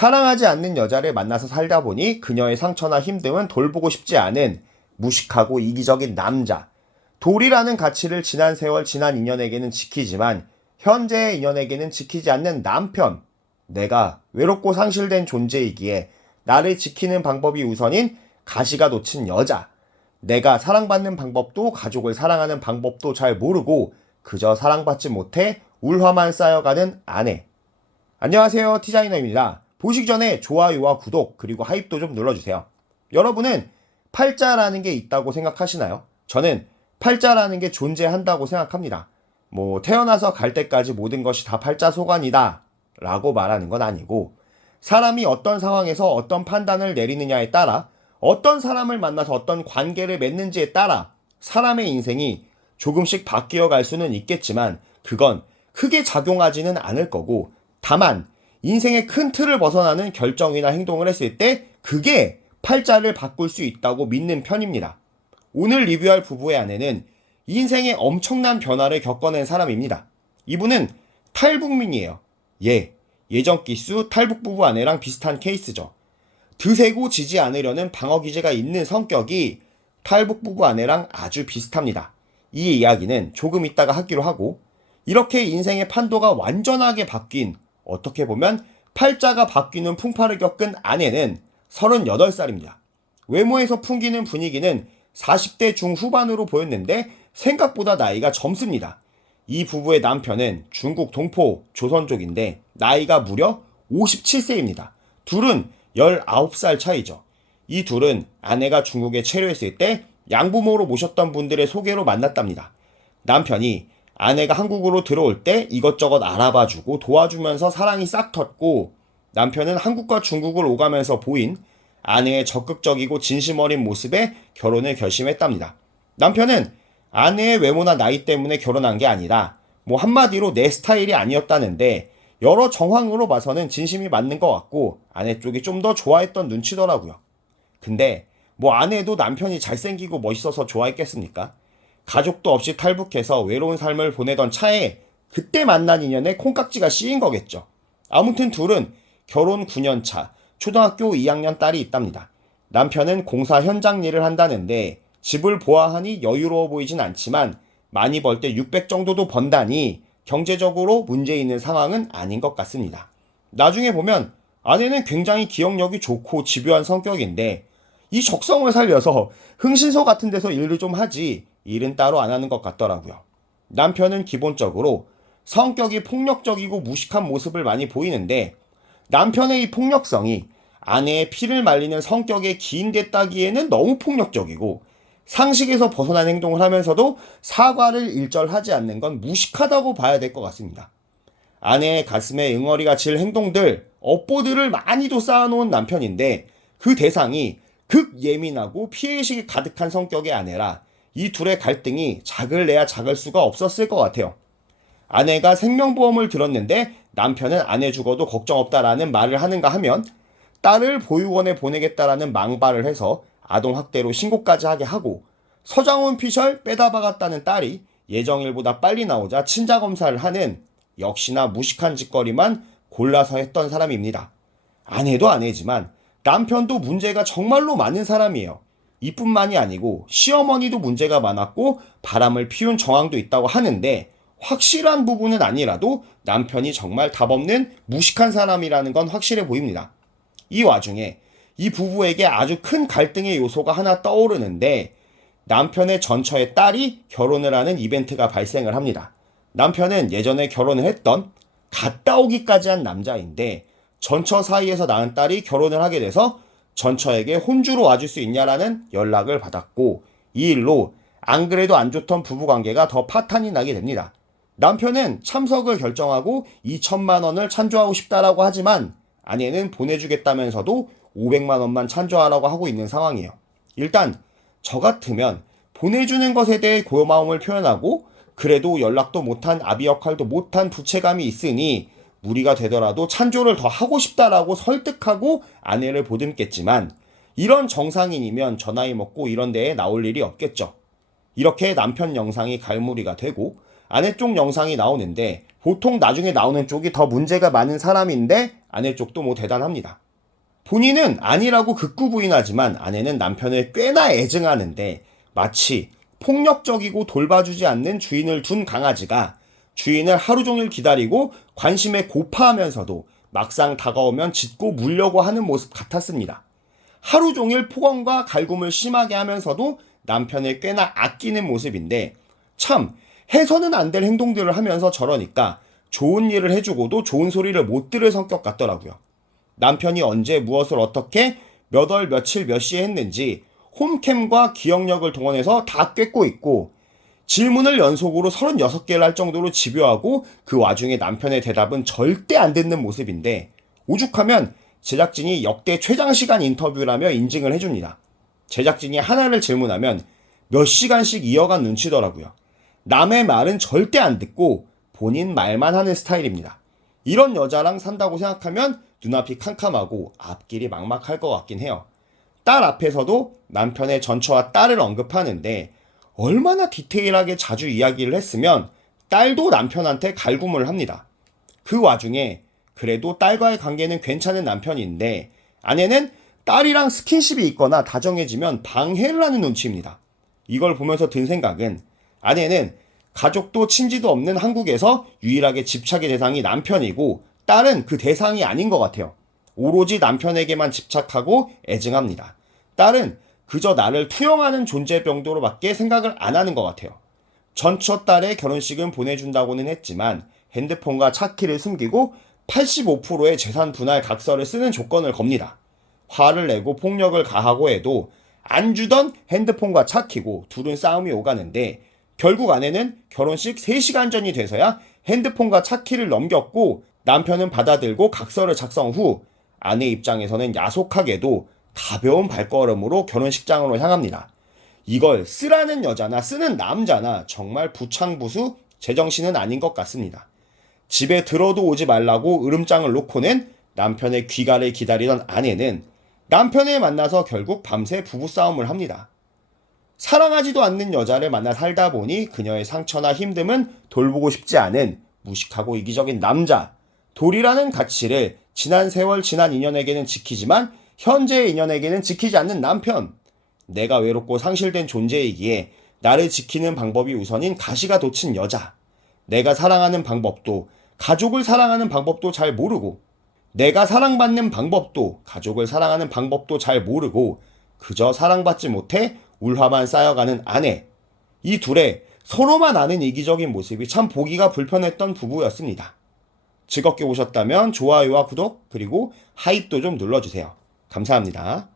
사랑하지 않는 여자를 만나서 살다 보니 그녀의 상처나 힘듦은 돌보고 싶지 않은 무식하고 이기적인 남자. 돌이라는 가치를 지난 세월 지난 인연에게는 지키지만 현재의 인연에게는 지키지 않는 남편. 내가 외롭고 상실된 존재이기에 나를 지키는 방법이 우선인 가시가 놓친 여자. 내가 사랑받는 방법도 가족을 사랑하는 방법도 잘 모르고 그저 사랑받지 못해 울화만 쌓여가는 아내. 안녕하세요, 티자이너입니다. 보시기 전에 좋아요와 구독 그리고 하입도 좀 눌러주세요. 여러분은 팔자라는 게 있다고 생각하시나요? 저는 팔자라는 게 존재한다고 생각합니다. 태어나서 갈 때까지 모든 것이 다 팔자 소관이다 라고 말하는 건 아니고, 사람이 어떤 상황에서 어떤 판단을 내리느냐에 따라, 어떤 사람을 만나서 어떤 관계를 맺는지에 따라 사람의 인생이 조금씩 바뀌어 갈 수는 있겠지만 그건 크게 작용하지는 않을 거고, 다만 인생의 큰 틀을 벗어나는 결정이나 행동을 했을 때 그게 팔자를 바꿀 수 있다고 믿는 편입니다. 오늘 리뷰할 부부의 아내는 인생의 엄청난 변화를 겪어낸 사람입니다. 이분은 탈북민이에요. 예전 기수 탈북 부부 아내랑 비슷한 케이스죠. 드세고 지지 않으려는 방어 기제가 있는 성격이 탈북 부부 아내랑 아주 비슷합니다. 이 이야기는 조금 이따가 하기로 하고, 이렇게 인생의 판도가 완전하게 바뀐, 어떻게 보면 팔자가 바뀌는 풍파를 겪은 아내는 38살입니다. 외모에서 풍기는 분위기는 40대 중후반으로 보였는데 생각보다 나이가 젊습니다. 이 부부의 남편은 중국 동포 조선족인데 나이가 무려 57세입니다. 둘은 19살 차이죠. 이 둘은 아내가 중국에 체류했을 때 양부모로 모셨던 분들의 소개로 만났답니다. 남편이 아내가 한국으로 들어올 때 이것저것 알아봐주고 도와주면서 사랑이 싹 텄고, 남편은 한국과 중국을 오가면서 보인 아내의 적극적이고 진심 어린 모습에 결혼을 결심했답니다. 남편은 아내의 외모나 나이 때문에 결혼한 게 아니라 한마디로 내 스타일이 아니었다는데, 여러 정황으로 봐서는 진심이 맞는 것 같고 아내 쪽이 좀 더 좋아했던 눈치더라고요. 근데 아내도 남편이 잘생기고 멋있어서 좋아했겠습니까? 가족도 없이 탈북해서 외로운 삶을 보내던 차에 그때 만난 인연에 콩깍지가 씌인 거겠죠. 아무튼 둘은 결혼 9년 차, 초등학교 2학년 딸이 있답니다. 남편은 공사 현장 일을 한다는데 집을 보아하니 여유로워 보이진 않지만 많이 벌 때 600 정도도 번다니 경제적으로 문제 있는 상황은 아닌 것 같습니다. 나중에 보면 아내는 굉장히 기억력이 좋고 집요한 성격인데 이 적성을 살려서 흥신소 같은 데서 일을 좀 하지 일은 따로 안 하는 것 같더라고요. 남편은 기본적으로 성격이 폭력적이고 무식한 모습을 많이 보이는데, 남편의 이 폭력성이 아내의 피를 말리는 성격에 기인됐다기에는 너무 폭력적이고, 상식에서 벗어난 행동을 하면서도 사과를 일절하지 않는 건 무식하다고 봐야 될 것 같습니다. 아내의 가슴에 응어리가 질 행동들, 업보들을 많이도 쌓아놓은 남편인데 그 대상이 극예민하고 피해의식이 가득한 성격의 아내라 이 둘의 갈등이 작을래야 작을 수가 없었을 것 같아요. 아내가 생명보험을 들었는데 남편은 아내 죽어도 걱정 없다라는 말을 하는가 하면, 딸을 보육원에 보내겠다라는 망발을 해서 아동학대로 신고까지 하게 하고, 서장훈 피셜 빼다 박았다는 딸이 예정일보다 빨리 나오자 친자검사를 하는, 역시나 무식한 짓거리만 골라서 했던 사람입니다. 아내도 아내지만 남편도 문제가 정말로 많은 사람이에요. 이뿐만이 아니고 시어머니도 문제가 많았고 바람을 피운 정황도 있다고 하는데, 확실한 부분은 아니라도 남편이 정말 답없는 무식한 사람이라는 건 확실해 보입니다. 이 와중에 이 부부에게 아주 큰 갈등의 요소가 하나 떠오르는데, 남편의 전처의 딸이 결혼을 하는 이벤트가 발생을 합니다. 남편은 예전에 결혼을 했던 갔다 오기까지 한 남자인데 전처 사이에서 낳은 딸이 결혼을 하게 돼서 전처에게 혼주로 와줄 수 있냐라는 연락을 받았고, 이 일로 안 그래도 안 좋던 부부관계가 더 파탄이 나게 됩니다. 남편은 참석을 결정하고 2천만 원을 찬조하고 싶다라고 하지만 아내는 보내주겠다면서도 500만 원만 찬조하라고 하고 있는 상황이에요. 일단 저 같으면 보내주는 것에 대해 고마움을 표현하고, 그래도 연락도 못한 아비 역할도 못한 부채감이 있으니 무리가 되더라도 찬조를 더 하고 싶다라고 설득하고 아내를 보듬겠지만, 이런 정상인이면 저 나이 먹고 이런 데에 나올 일이 없겠죠. 이렇게 남편 영상이 갈무리가 되고 아내 쪽 영상이 나오는데 보통 나중에 나오는 쪽이 더 문제가 많은 사람인데 아내 쪽도 뭐 대단합니다. 본인은 아니라고 극구 부인하지만 아내는 남편을 꽤나 애증하는데 마치 폭력적이고 돌봐주지 않는 주인을 둔 강아지가 주인을 하루 종일 기다리고 관심에 고파하면서도 막상 다가오면 짖고 물려고 하는 모습 같았습니다. 하루 종일 폭언과 갈굼을 심하게 하면서도 남편을 꽤나 아끼는 모습인데 참 해서는 안 될 행동들을 하면서 저러니까 좋은 일을 해주고도 좋은 소리를 못 들을 성격 같더라고요. 남편이 언제 무엇을 어떻게 몇 월 며칠 몇 시에 했는지 홈캠과 기억력을 동원해서 다 꿰고 있고 질문을 연속으로 36개를 할 정도로 집요하고 그 와중에 남편의 대답은 절대 안 듣는 모습인데 오죽하면 제작진이 역대 최장시간 인터뷰라며 인증을 해줍니다. 제작진이 하나를 질문하면 몇 시간씩 이어간 눈치더라고요. 남의 말은 절대 안 듣고 본인 말만 하는 스타일입니다. 이런 여자랑 산다고 생각하면 눈앞이 캄캄하고 앞길이 막막할 것 같긴 해요. 딸 앞에서도 남편의 전처와 딸을 언급하는데 얼마나 디테일하게 자주 이야기를 했으면 딸도 남편한테 갈굼을 합니다. 그 와중에 그래도 딸과의 관계는 괜찮은 남편인데 아내는 딸이랑 스킨십이 있거나 다정해지면 방해를 하는 눈치입니다. 이걸 보면서 든 생각은 아내는 가족도 친지도 없는 한국에서 유일하게 집착의 대상이 남편이고 딸은 그 대상이 아닌 것 같아요. 오로지 남편에게만 집착하고 애증합니다. 딸은 그저 나를 투영하는 존재 정도로밖에 생각을 안 하는 것 같아요. 전처 딸의 결혼식은 보내준다고는 했지만 핸드폰과 차키를 숨기고 85%의 재산 분할 각서를 쓰는 조건을 겁니다. 화를 내고 폭력을 가하고 해도 안 주던 핸드폰과 차키고 둘은 싸움이 오가는데 결국 아내는 결혼식 3시간 전이 돼서야 핸드폰과 차키를 넘겼고 남편은 받아들고 각서를 작성 후 아내 입장에서는 야속하게도 가벼운 발걸음으로 결혼식장으로 향합니다. 이걸 쓰라는 여자나 쓰는 남자나 정말 부창부수 제정신은 아닌 것 같습니다. 집에 들어도 오지 말라고 으름장을 놓고는 남편의 귀가를 기다리던 아내는 남편을 만나서 결국 밤새 부부싸움을 합니다. 사랑하지도 않는 여자를 만나 살다 보니 그녀의 상처나 힘듦은 돌보고 싶지 않은 무식하고 이기적인 남자, 돌이라는 가치를 지난 세월 지난 인연에게는 지키지만 현재의 인연에게는 지키지 않는 남편. 내가 외롭고 상실된 존재이기에 나를 지키는 방법이 우선인 가시가 돋친 여자. 내가 사랑하는 방법도 가족을 사랑하는 방법도 잘 모르고 내가 사랑받는 방법도 가족을 사랑하는 방법도 잘 모르고 그저 사랑받지 못해 울화만 쌓여가는 아내. 이 둘의 서로만 아는 이기적인 모습이 참 보기가 불편했던 부부였습니다. 즐겁게 보셨다면 좋아요와 구독 그리고 하입도 좀 눌러주세요. 감사합니다.